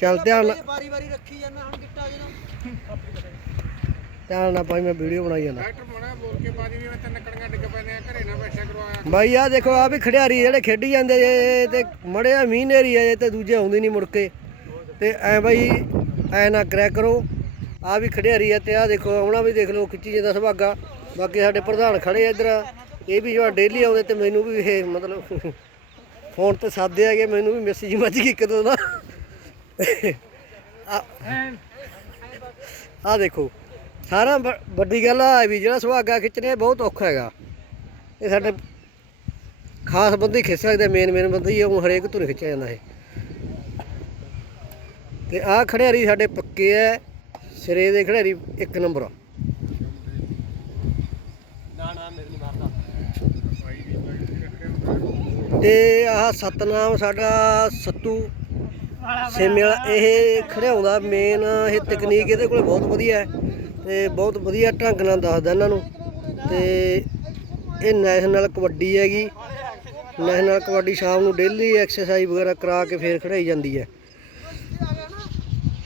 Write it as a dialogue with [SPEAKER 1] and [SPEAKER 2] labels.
[SPEAKER 1] ਚੱਲ ਧਿਆਨ ਨਾਲ
[SPEAKER 2] ਵਾਰੀ ਵਾਰੀ ਰੱਖੀ ਜਾਂਦਾ ਹੁਣ ਗਿੱਟਾ ਜਦੋਂ
[SPEAKER 1] ਧਿਆਨ ਨਾਲ ਭਾਈ ਮੈਂ ਵੀਡੀਓ ਬਣਾਈ ਜਾਂਦਾ।
[SPEAKER 3] ਡਾਕਟਰ ਮੋਣਾ ਬੋਲ ਕੇ ਬਾਜੀ ਵੀ ਮੈਂ ਤਿੰਨ ਕੜੀਆਂ ਡਿੱਗ ਪੈਂਦੇ ਆ ਘਰੇ ਨਾ ਬੈਠਿਆ ਕਰਵਾਇਆ
[SPEAKER 1] ਬਾਈ ਆ ਦੇਖੋ ਆ ਵੀ ਖਿਡਾਰੀ ਜਿਹੜੇ ਖੇਡੀ ਜਾਂਦੇ ਜੇ ਤੇ ਮੜਿਆ ਮੀਂਹ ਨੇਰੀ ਆ ਜੇ ਤੇ ਦੂਜੇ ਆਉਂਦੇ ਨਹੀਂ ਮੁੜ ਕੇ। ਤੇ ਐ ਬਾਈ ਐ ਨਾ ਕਰਿਆ ਕਰੋ। ਆ ਵੀ ਖਿਡਾਰੀ ਆ ਤੇ ਆ ਦੇਖੋ ਆਉਣਾ ਵੀ ਦੇਖ ਲਓ ਖਿੱਚੀ ਜਾਂਦਾ ਸੁਭਾਗਾ। ਬਾਕੀ ਸਾਡੇ ਪ੍ਰਧਾਨ ਖੜੇ ਆ ਇੱਧਰ। ਇਹ ਵੀ ਜਿਹੜਾ ਡੇਲੀ ਆਉਂਦੇ ਤੇ ਮੈਨੂੰ ਵੀ ਇਹ ਮਤਲਬ ਫੋਨ ਤੇ ਸਾਦੇ ਹੈਗੇ ਮੈਨੂੰ ਵੀ ਮੈਸੇਜ ਮੱਜ ਗਈ ਕਦੋਂ ਦਾ ਆ ਆ ਦੇਖੋ ਸਾਰਾ ਵੱਡੀ ਗੱਲ ਆ ਵੀ ਜਿਹੜਾ ਸੁਹਾਗਾ ਖਿੱਚਣੇ ਬਹੁਤ ਔਖਾ ਹੈਗਾ। ਇਹ ਸਾਡੇ ਖਾਸ ਬੰਦੇ ਖਿੱਚ ਸਕਦੇ ਮੇਨ ਮੇਨ ਬੰਦੇ ਹੀ ਆ, ਹਰੇਕ ਤੋਂ ਖਿੱਚਿਆ ਜਾਂਦਾ ਇਹ। ਤੇ ਆਹ ਖੜਿਆਰੀ ਸਾਡੇ ਪੱਕੇ ਐ ਸਿਰੇ ਦੇ ਖੜਿਆਰੀ ਇੱਕ ਨੰਬਰ ਆ। ਤੇ ਆਹ ਸਤਨਾਮ ਸਾਡਾ ਸੱਤੂ ਸੇਮੇ ਵਾਲਾ ਇਹ ਖੜਿਆਉਂਦਾ ਮੇਨ ਇਹ ਤਕਨੀਕ ਇਹਦੇ ਕੋਲ ਬਹੁਤ ਵਧੀਆ ਹੈ ਤੇ ਬਹੁਤ ਵਧੀਆ ਢੰਗ ਨਾਲ ਦੱਸਦਾ ਇਹਨਾਂ ਨੂੰ। ਤੇ ਇਹ ਨੈਸ਼ਨਲ ਕਬੱਡੀ ਹੈਗੀ। ਨੈਸ਼ਨਲ ਕਬੱਡੀ ਸ਼ਾਮ ਨੂੰ ਡੇਲੀ ਐਕਸਰਸਾਈਜ਼ ਵਗੈਰਾ ਕਰਾ ਕੇ ਫੇਰ ਖੜਾਈ ਜਾਂਦੀ ਹੈ।